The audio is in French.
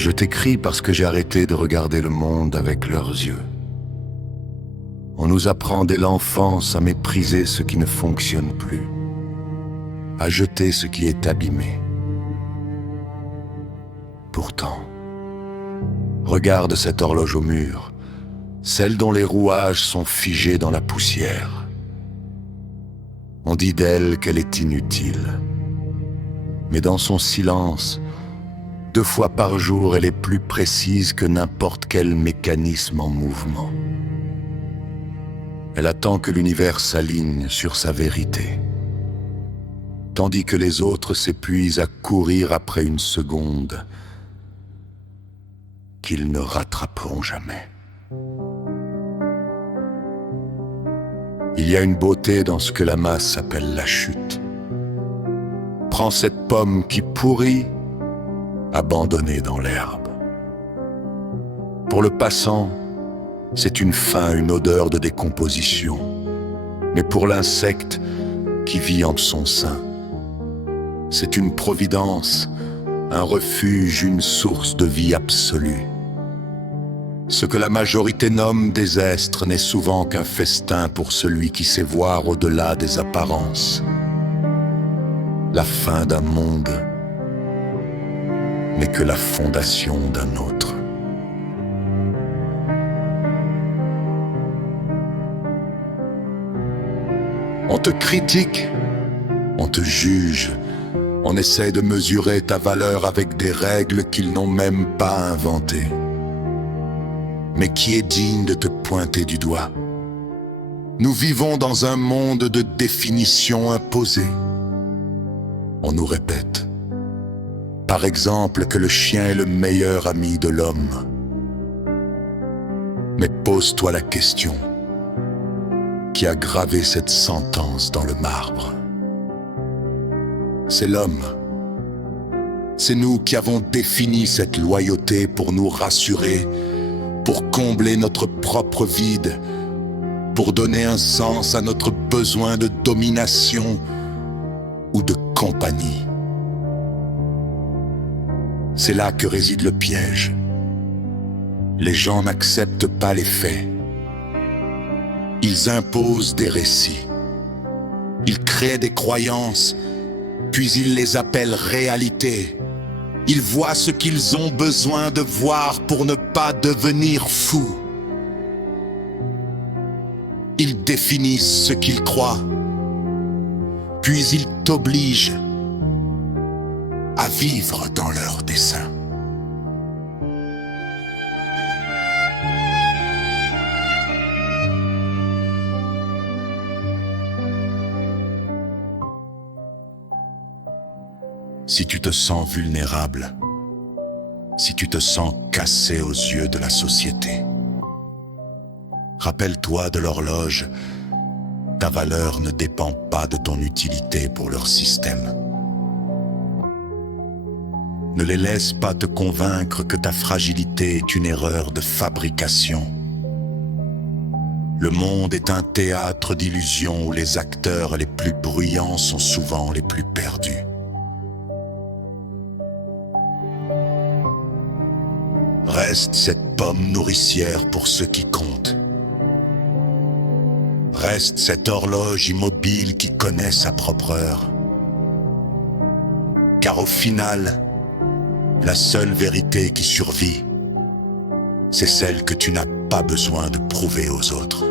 Je t'écris parce que j'ai arrêté de regarder le monde avec leurs yeux. On nous apprend dès l'enfance à mépriser ce qui ne fonctionne plus, à jeter ce qui est abîmé. Pourtant, regarde cette horloge au mur, celle dont les rouages sont figés dans la poussière. On dit d'elle qu'elle est inutile, mais dans son silence, 2 fois par jour, elle est plus précise que n'importe quel mécanisme en mouvement. Elle attend que l'univers s'aligne sur sa vérité, tandis que les autres s'épuisent à courir après une seconde qu'ils ne rattraperont jamais. Il y a une beauté dans ce que la masse appelle la chute. Prends cette pomme qui pourrit, abandonnée dans l'herbe. Pour le passant, c'est une faim, une odeur de décomposition. Mais pour l'insecte qui vit en son sein, c'est une providence, un refuge, une source de vie absolue. Ce que la majorité nomme désastre n'est souvent qu'un festin pour celui qui sait voir au-delà des apparences. La fin d'un monde n'est que la fondation d'un autre. On te critique, on te juge, on essaie de mesurer ta valeur avec des règles qu'ils n'ont même pas inventées. Mais qui est digne de te pointer du doigt? Nous vivons dans un monde de définitions imposées. On nous répète, par exemple, que le chien est le meilleur ami de l'homme. Mais pose-toi la question, qui a gravé cette sentence dans le marbre? C'est l'homme. C'est nous qui avons défini cette loyauté pour nous rassurer, pour combler notre propre vide, pour donner un sens à notre besoin de domination ou de compagnie. C'est là que réside le piège. Les gens n'acceptent pas les faits. Ils imposent des récits. Ils créent des croyances, puis ils les appellent réalité. Ils voient ce qu'ils ont besoin de voir pour ne pas devenir fous. Ils définissent ce qu'ils croient, puis ils t'obligent à vivre dans leur dessein. Si tu te sens vulnérable, si tu te sens cassé aux yeux de la société, rappelle-toi de l'horloge, ta valeur ne dépend pas de ton utilité pour leur système. Ne les laisse pas te convaincre que ta fragilité est une erreur de fabrication. Le monde est un théâtre d'illusions où les acteurs les plus bruyants sont souvent les plus perdus. Reste cette pomme nourricière pour ceux qui comptent. Reste cette horloge immobile qui connaît sa propre heure. Car au final, la seule vérité qui survit, c'est celle que tu n'as pas besoin de prouver aux autres.